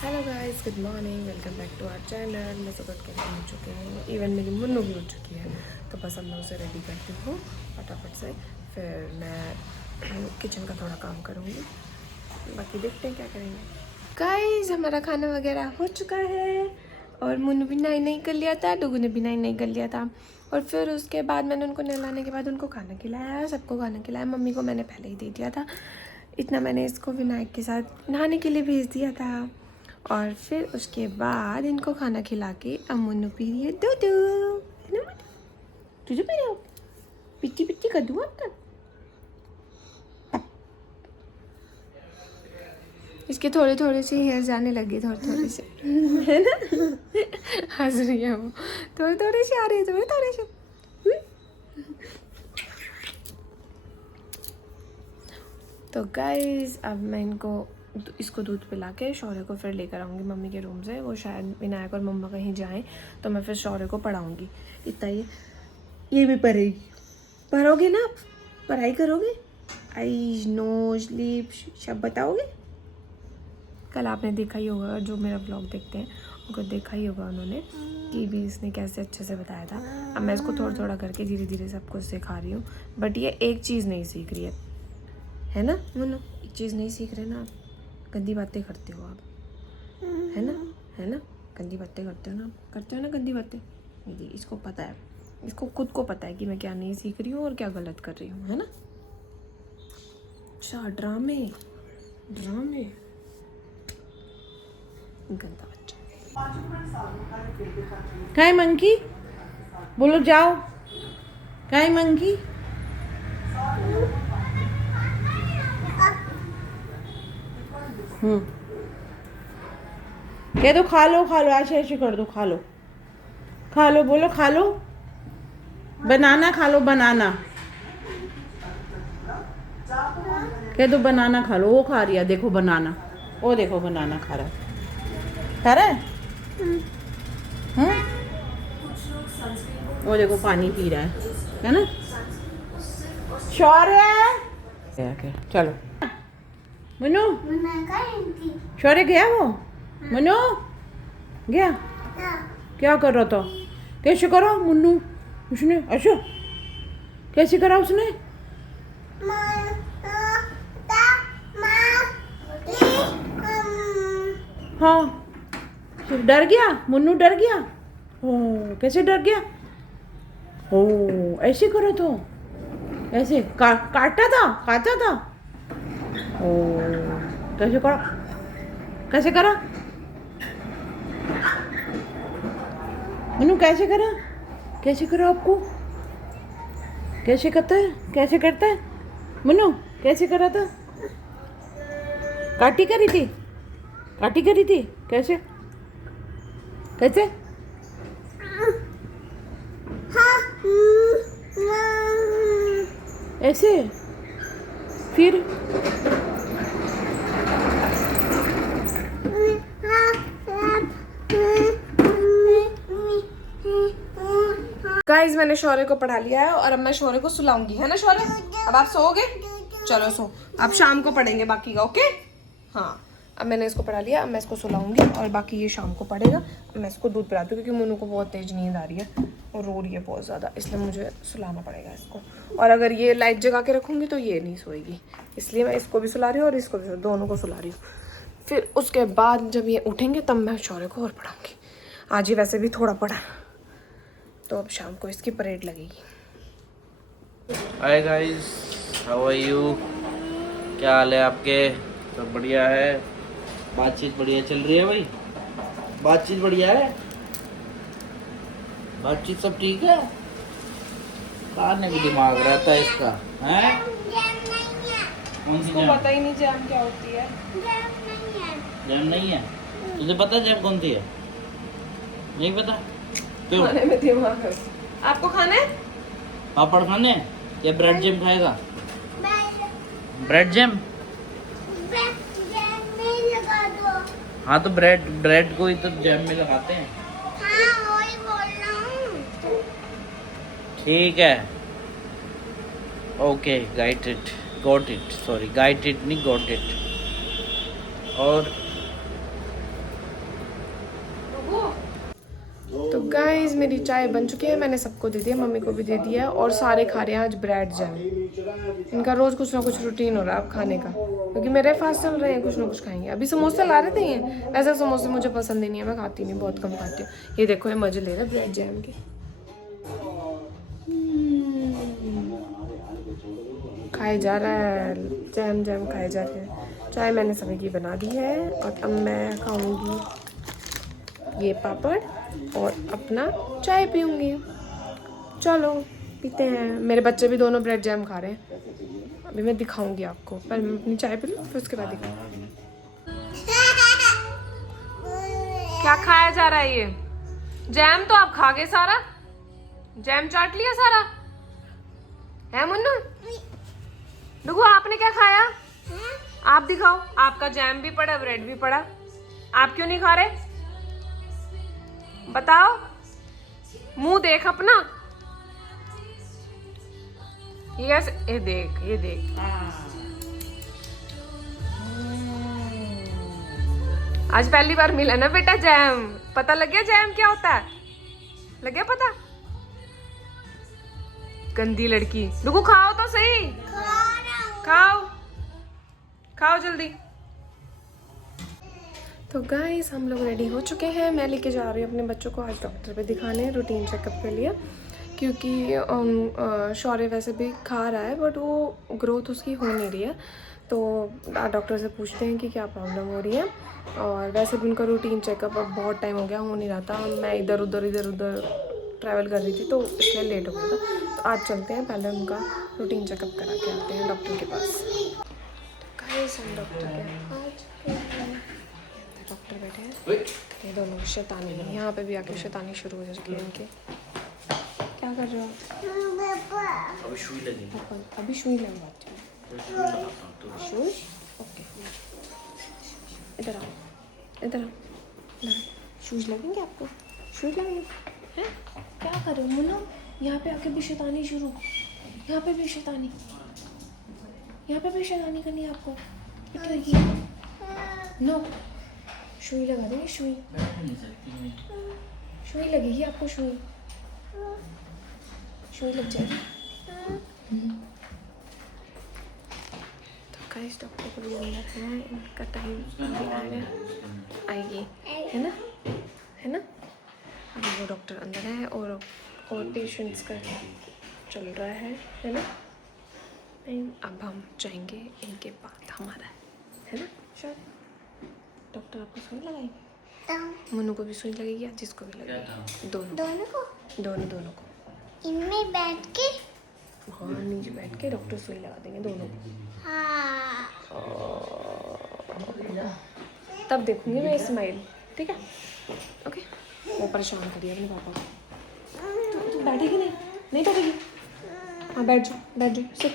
Hello guys, good morning, welcome back to our channel. मैं सुबह के टाइम हो चुके हैं, इवन मेरी मुन्नू भी हो चुकी है। तो बस अब मैं उसे रेडी करती हूँ फटाफट से, फिर मैं किचन का थोड़ा काम करूँगी, बाकी देखते हैं क्या करेंगे। गाइस, हमारा खाना वगैरह हो चुका है और मुन्नू भी नाई नहीं कर लिया था, डुगू ने भी नाई नहीं कर लिया था। और फिर उसके बाद मैंने उनको नहलाने के बाद उनको खाना खिलाया, सबको खाना खिलाया। मम्मी को मैंने पहले ही दे दिया था, इतना मैंने इसको विनायक के साथ नहाने के लिए भेज दिया था। और फिर उसके बाद इनको खाना खिला के अब मुन्नू पी रही है दूध। तुझे पी रहे हो पिट्टी पिट्टी कर दूँ आपका। इसके थोड़े थोड़े से हेयर जाने लगे, थोड़े थोड़े से है ना। हंस रही है वो, थोड़े थोड़े से आ रहे हैं, थोड़े थोड़े से। तो गाइस, अब मैं इसको दूध पिला के शौर्य को फिर लेकर आऊँगी मम्मी के रूम से। वो शायद विनायक और मम्मा कहीं जाएं तो मैं फिर शौर्य को पढ़ाऊँगी। इतना ये भी पढ़ेगी। पढ़ोगे ना आप? पढ़ाई करोगे? आई नोज लिप सब बताओगे? कल आपने देखा ही होगा, जो मेरा ब्लॉग देखते हैं उनको देखा ही होगा उन्होंने कि भी इसने कैसे अच्छे से बताया था। अब मैं इसको थोड़ा थोड़ा करके धीरे धीरे सब कुछ सिखा रही हूँ, बट ये एक चीज़ नहीं सीख रही है ना मुन्नू? एक चीज़ नहीं सीख रहे ना आप, गंदी बातें करते हो आप, है ना? गंदी बातें करते हो ना, करते हो ना गंदी बातें। ये इसको पता है, इसको खुद को पता है कि मैं क्या नहीं सीख रही हूँ और क्या गलत कर रही हूँ, है ना? अच्छा, ड्रामे ड्रामे, गंदा बच्चा। काय मंकी बोलो, जाओ। काय मंकी कह दो खा लो, ऐसे ऐसे कर दो, खा लो, बोलो खा लो, बनाना खा लो, बनाना कह दो, बनाना खा लो। वो खा रही है, देखो बनाना, वो देखो बनाना खा रहा है। वो देखो पानी पी रहा है ना? शौर्य चलो मनु, शौर्य गया वो? मनु गया? क्या कर रहा था? कैसे करा मुन्नू उसने? अच्छा, कैसे करा उसने? हाँ, डर गया मुन्नू, डर गया। ओ, कैसे डर गया? ओ, ऐसे करो तो ऐसे काटा था। ओ, कैसे करा? मुन्नू कैसे करा आपको? कैसे करता है मुन्नू? कैसे करा था? काटी करी थी कैसे ऐसे? फिर गाइस, मैंने शौर्य को पढ़ा लिया है और अब मैं शौर्य को सुलाऊंगी, है ना शौर्य? अब आप सोओगे? चलो सो, आप शाम को पढ़ेंगे बाकी का, ओके? हाँ, अब मैंने इसको पढ़ा लिया, अब मैं इसको सुलाऊंगी और बाकी ये शाम को पढ़ेगा। अब मैं इसको दूध पिलाती हूँ क्योंकि मुन्नू को बहुत तेज नींद आ रही है और रो रही है बहुत ज़्यादा, इसलिए मुझे सुलाना पड़ेगा इसको। और अगर ये लाइट जगा के रखूँगी तो ये नहीं सोएगी, इसलिए मैं इसको भी सुला रही हूँ और इसको भी, दोनों को सुला रही हूँ। फिर उसके बाद जब ये उठेंगे तब मैं शौर्य को और पढ़ाऊँगी। आज ही वैसे भी थोड़ा पढ़ा, तो अब शाम को इसकी परेड लगेगी। Hi guys, how are you? क्या हाल है आपके? सब बढ़िया है? बातचीत बढ़िया चल रही है भाई? बातचीत बढ़िया है? बातचीत सब ठीक है? कहाँ भी दिमाग रहता है इसका, हैं? कौन सी इसको जैम? पता ही नहीं जैम क्या होती है। जैम नहीं है? तुझे पता है जैम कौन सी है? नहीं पता? क्यों? खाने में दिमाग है। आपको खाना है? पापड़ खाने या ब्रेड जैम खाएगा? Bread jam? हाँ, तो ब्रेड को ही तो जैम में लगाते हैं। हाँ, वही बोल रहा हूँ। ठीक है, ओके, गॉट इट, नहीं गॉट इट। और गाइस मेरी चाय बन चुकी है, मैंने सबको दे दिया, मम्मी को भी दे दिया और सारे खा रहे हैं आज ब्रेड जैम। इनका रोज कुछ ना कुछ रूटीन हो रहा है अब खाने का, क्योंकि मेरे फास्ट चल रहे हैं, कुछ ना कुछ खाएंगे। अभी समोसे ला रहे थे ये, वैसे समोसे मुझे पसंद ही नहीं है, मैं खाती नहीं, बहुत कम खाती हूँ। ये देखो ये मजे ले रहे हैं ब्रेड जैम के। खाए जा रहा है जैम, जैम खाए जा रहे हैं। चाय मैंने सभी की बना दी है और अब मैं खाऊंगी ये पापड़ और अपना चाय पीऊंगी। चलो पीते हैं। मेरे बच्चे भी दोनों ब्रेड जैम खा रहे हैं। अभी मैं दिखाऊंगी आपको, पहले मैं अपनी चाय पी लूँ फिर उसके बाद दिखाऊंगी। क्या खाया जा रहा है ये? जैम तो आप खा गए सारा, जैम चाट लिया सारा है मुन्नू। डुगू आपने क्या खाया? आप दिखाओ, आपका जैम भी पड़ा ब्रेड भी पड़ा, आप क्यों नहीं खा रहे? बताओ, मुंह देख अपना। ये देख, ये देख। आज पहली बार मिला ना बेटा जैम, पता लग गया जैम क्या होता है? लग गया पता? गंदी लड़की। डुगू खाओ तो सही, खाओ खाओ जल्दी। तो गाइस हम लोग रेडी हो चुके हैं। मैं लेके जा रही हूँ अपने बच्चों को आज डॉक्टर पे दिखाने, रूटीन चेकअप के लिए, क्योंकि शौर्य वैसे भी खा रहा है बट वो ग्रोथ उसकी हो नहीं रही है। तो डॉक्टर से पूछते हैं कि क्या प्रॉब्लम हो रही है। और वैसे भी उनका रूटीन चेकअप अब बहुत टाइम हो गया, हो नहीं रहा था। मैं इधर उधर ट्रैवल कर रही थी तो इसलिए लेट हो गया था। तो आज चलते हैं, पहले उनका रूटीन चेकअप करा के आते हैं डॉक्टर के पास। तो गाइस हम डॉक्टर के पास, डॉक्टर बैठे हैं, ये दोनों शैतानी है। यहाँ पे भी आके शैतानी शुरू हो चुकी है इनकी। क्या कर रहे हो? अभी सुई लगेगी। अभी सुई लगवाती हूँ। सुई? ओके, इधर आओ, इधर आओ। शूज लगेंगे आपको? शूज लगेंगे हैं? क्या कर रहे हो मुन्ना? यहाँ पे आके भी शैतानी शुरू, यहाँ पे भी शैतानी, यहाँ पे भी शैतानी करनी है आपको। पिटाएगी नो, सुई लगा देंगे, सुई लगेगी आपको, सुई लग जाएगी। तो गाइस डॉक्टर को भी अंदर है, इनका टाइम अभी आएगी, है ना, है ना। अभी वो डॉक्टर अंदर है और पेशेंट्स का चल रहा है ना। अब हम जाएंगे इनके बाद हमारा, है ना। शायद डॉक्टर आपको सुई लगाएंगे, मनु को भी सुई लगेगी या जिसको भी लगेगी, दोनों को इनमें बैठ के, हाँ नीचे बैठ के डॉक्टर सुई लगा देंगे दोनों को। हाँ तब देखूंगी मैं स्माइल, ठीक है। ओके, वो परेशान करिए अपने पापा को। तू बैठेगी नहीं बैठेगी? हाँ बैठ जाओ सिट।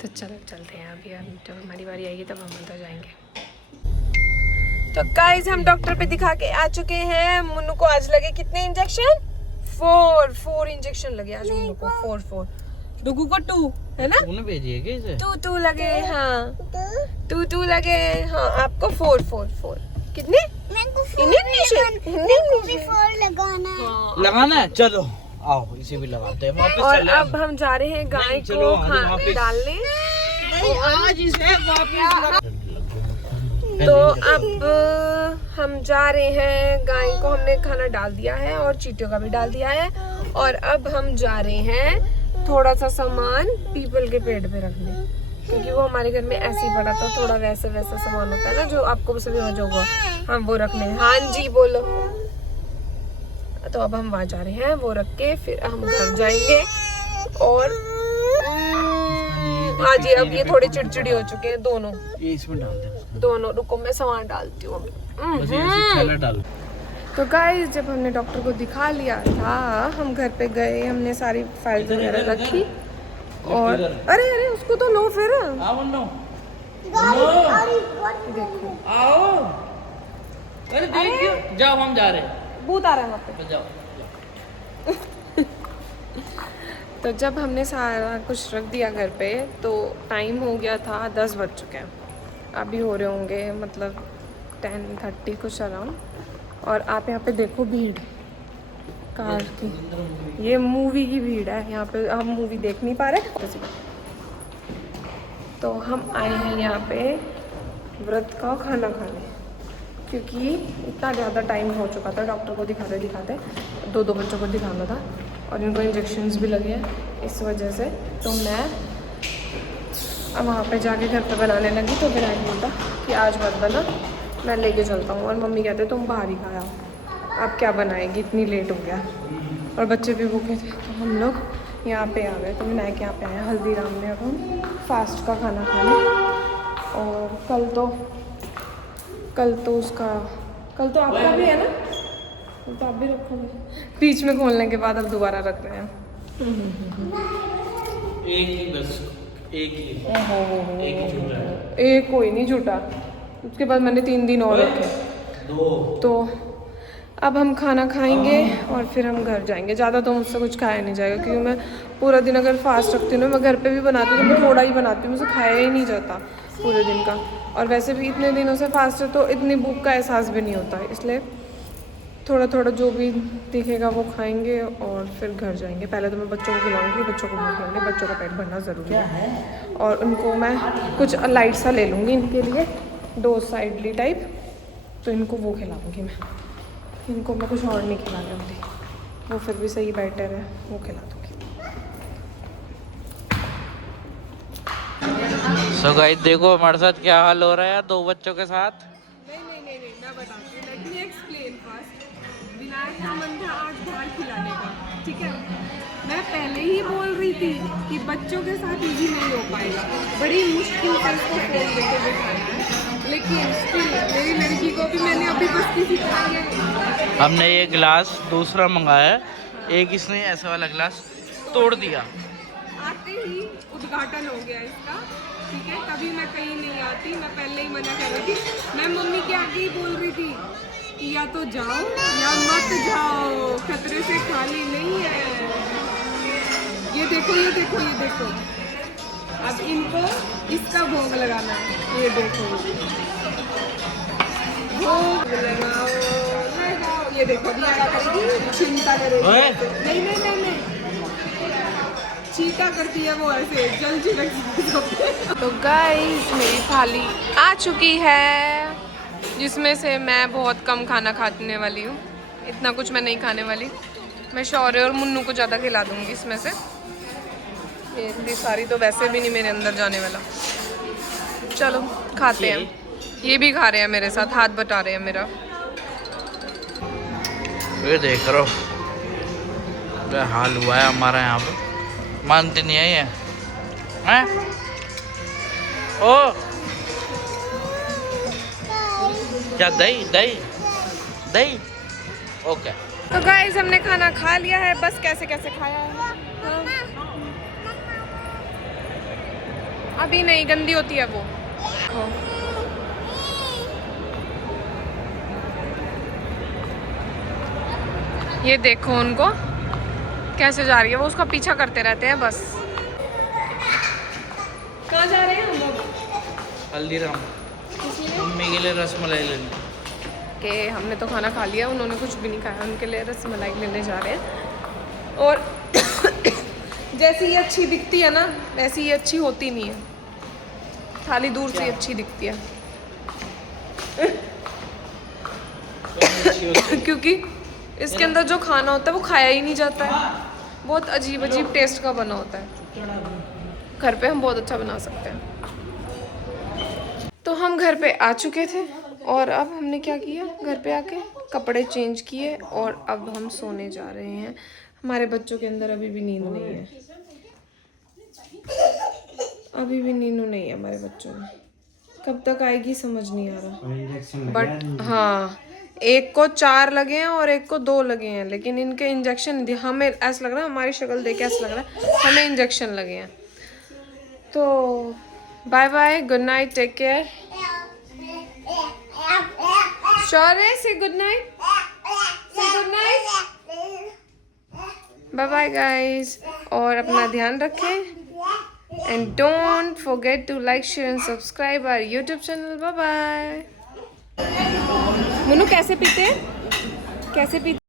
तो चलो चलते हैं अभी, जब हमारी बारी आएगी तब हम अंदर जाएंगे। तो गाइस हम डॉक्टर पे दिखा के आ चुके हैं। मुन्नू को आज लगे कितने इंजेक्शन? 4 इंजेक्शन लगे आज मुन्नू को, 4। डुगू को 2, है ना। तूने भेजी है क्या इसे? 2 लगे, हाँ 2 लगे, हाँ आपको 4 कितने? मेरे को लगाना है। लगाना है, चलो आओ इसे भी लगाते हैं। वापस और चले अब हम जा रहे हैं गाय को खाना डालने। आज इसे वापस तो अब हम जा रहे हैं, गाय को हमने खाना डाल दिया है और चीटियों का भी डाल दिया है। और अब हम जा रहे हैं थोड़ा सा सामान पीपल के पेड़ पे रखने, क्योंकि वो हमारे घर में ऐसे ही पड़ा था। थोड़ा वैसा सामान होता है ना जो आपको सभी मजा होगा, हम वो रखने। हाँ जी बोलो। तो अब हम वहाँ जा रहे हैं, वो रख के फिर हम घर जाएंगे। और हाँ जी, अब ये थोड़े चिड़चिड़ी हो चुके हैं दोनों। ये इसमें डाल दे दोनों, रुको मैं सामान डालती हूँ अभी। बस ये थैला डाल। तो गाइस जब हमने डॉक्टर को दिखा लिया था, हम घर पे गए, हमने सारी फाइल वगैरह रखी। और अरे उसको तो लो फिर। आओ नो, देखो आओ। अरे देखिए, जाओ हम जा रहे हैं। भूत आ रहा है वहाँ पे। जाओ। तो जब हमने सारा कुछ रख दिया घर पे तो टाइम हो गया था 10 बज चुके हैं। अभी हो रहे होंगे मतलब 10:30 कुछ अराउंड। और आप यहाँ पे देखो भीड़ कार की, ये मूवी की भीड़ है यहाँ पे। हम मूवी देख नहीं पा रहे तो हम आए हैं यहाँ पे व्रत का खाना खाने, क्योंकि इतना ज़्यादा टाइम हो चुका था। डॉक्टर को दिखाते 2 बच्चों को दिखाना था और इनको इंजेक्शन्स भी लगे हैं इस वजह से। तो मैं अब वहाँ पे जाके घर पे बनाने लगी तो फिर आई बोला कि आज मत बना, मैं लेके चलता हूँ। और मम्मी कहते तुम बाहर ही खाया, अब क्या बनाएगी, इतनी लेट हो गया। और बच्चे भी भूखे थे तो हम लोग यहाँ पे आ गए। तो विनायक यहाँ पे आए हैं हल्दीराम में अब हम फास्ट का खाना खाने। और कल तो आपका भी है ना, कल तो आप भी रखोगे। बीच में खोलने के बाद अब दोबारा रख रहे हैं। एक ही बस, एक ही झूठा है। एक कोई नहीं झूठा, उसके बाद मैंने 3 दिन और रखे। 2 तो अब हम खाना खाएंगे और फिर हम घर जाएंगे। ज़्यादा तो मुझसे कुछ खाया नहीं जाएगा, क्योंकि मैं पूरा दिन अगर फास्ट रखती हूँ ना, मैं घर पे भी बनाती हूँ तो मैं थोड़ा ही बनाती हूँ, मुझसे खाया ही नहीं जाता पूरे दिन का। और वैसे भी इतने दिनों से फास्ट है तो इतनी भूख का एहसास भी नहीं होता, इसलिए थोड़ा थोड़ा जो भी दिखेगा वो खाएंगे और फिर घर जाएंगे। पहले तो मैं बच्चों को खिलाऊंगी, बच्चों को भूख लगे, बच्चों का पेट भरना ज़रूरी है। और उनको मैं कुछ लाइट सा ले लूँगी इनके लिए, डोसा इडली टाइप, तो इनको वो खिलाऊँगी मैं। इनको मैं कुछ और नहीं खिला दूँगी, वो फिर भी सही बेटर है, वो खिला दूँगी। सो गाइस देखो हमारे साथ क्या हाल हो रहा है 2 बच्चों के साथ। नहीं, मैं बताती हूँ। Let me explain first. Vinayak का मन था आज बाहर खिलाने का, ठीक है। मैं पहले ही बोल रही थी कि बच्चों के साथ इजी नहीं हो पाएगा, बड़ी मुश्किल से इसको फोन देके बिठाना है, लेकिन स्टिल मेरी लड़की को भी मैंने अभी बस की सिखाई है। हमने ये गिलास दूसरा मंगाया है, एक इसने ऐसा वाला गिलास तोड़ दिया। आते ही उद्घाटन हो गया इसका, ठीक है। कभी मैं कहीं नहीं आती, मैं पहले ही मना कर रही थी। मैं मम्मी के आगे ही बोल रही थी कि या तो जाओ या मत जाओ, खतरे से खाली नहीं है। ये देखो अब इनको इसका भोग लगाना है। ये देखो भोग लगाओ। ये देखो चिंता करेगी नहीं, चीटा करती है वो ऐसे जल चिड़क। तो गाइस मेरी थाली आ चुकी है, जिसमें से मैं बहुत कम खाना खाने वाली हूँ। इतना कुछ मैं नहीं खाने वाली, मैं शौर्य और मुन्नू को ज़्यादा खिला दूँगी इसमें से। ये इतनी सारी तो वैसे भी नहीं मेरे अंदर जाने वाला। चलो खाते हैं। ये भी खा रहे हैं मेरे साथ, हाथ बटा रहे हैं मेरा। ये देख रहा क्या हाल हुआ है हमारा यहाँ पे, मानते नहीं है ये हैं? ओ क्या दही ओके। तो गाइस हमने खाना खा लिया है, बस कैसे खाया है। हाँ। अभी नहीं, गंदी होती है वो। ये देखो उनको कैसे जा रही है, वो उसका पीछा करते रहते हैं बस। कहाँ जा रहे हैं हम लोग? हल्दीराम मम्मी के लिए रसमलाई लेने कि हमने तो खाना खा लिया, उन्होंने कुछ भी नहीं खाया, उनके लिए रसमलाई लेने जा रहे हैं। और जैसी ये अच्छी दिखती है ना, वैसी ये अच्छी होती नहीं है, थाली दूर से अच्छी दिखती है। क्योंकि इसके अंदर जो खाना होता है वो खाया ही नहीं जाता है, बहुत अजीब टेस्ट का बना होता है। घर पे हम बहुत अच्छा बना सकते हैं। तो हम घर पे आ चुके थे और अब हमने क्या किया, घर पे आके कपड़े चेंज किए और अब हम सोने जा रहे हैं। हमारे बच्चों के अंदर अभी भी नींद नहीं है, अभी भी नींद नहीं है हमारे बच्चों में। कब तक आएगी समझ नहीं आ रहा। बट हाँ, एक को 4 लगे हैं और एक को 2 लगे हैं, लेकिन इनके इंजेक्शन दिए। हमें ऐसा लग रहा है, हमारी शक्ल देख के ऐसा लग रहा है हमें इंजेक्शन लगे हैं। तो bye bye, good night, take care. Shaurya say good night, say good night, bye bye guys. और अपना ध्यान रखें and don't forget to like share and subscribe our YouTube channel. Bye bye. मुन्नू कैसे पीते हैं? कैसे पीते